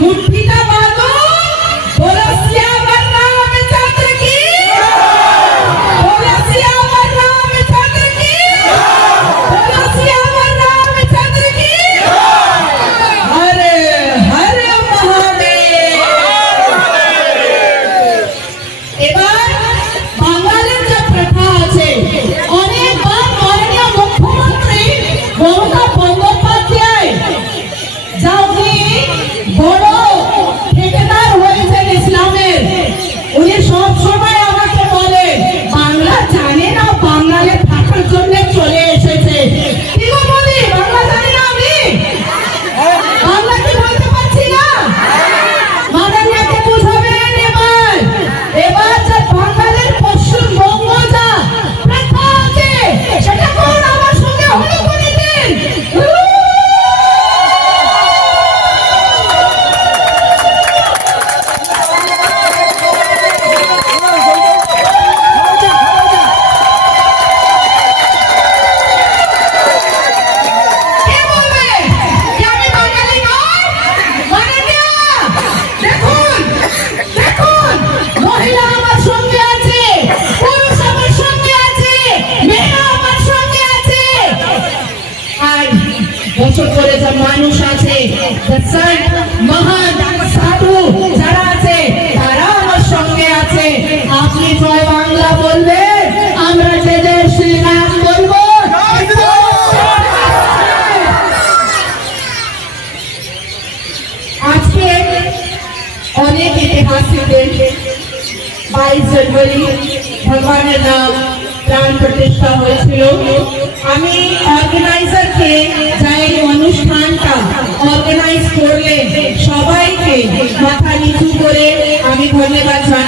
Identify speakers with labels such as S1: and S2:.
S1: মূর্তি উঁচু করে যে মানুষ আছে মহান সাধু যারা আছে, তারা আমার সঙ্গে আছে। আপনি জয় বাংলা বলবেন আজকে অনেক ইতিহাসীদের বাইশ জানুয়ারি ভগবানের নাম প্রাণ প্রতিষ্ঠা হয়েছিল। আমি করে আমি ধন্যবাদ জানাব।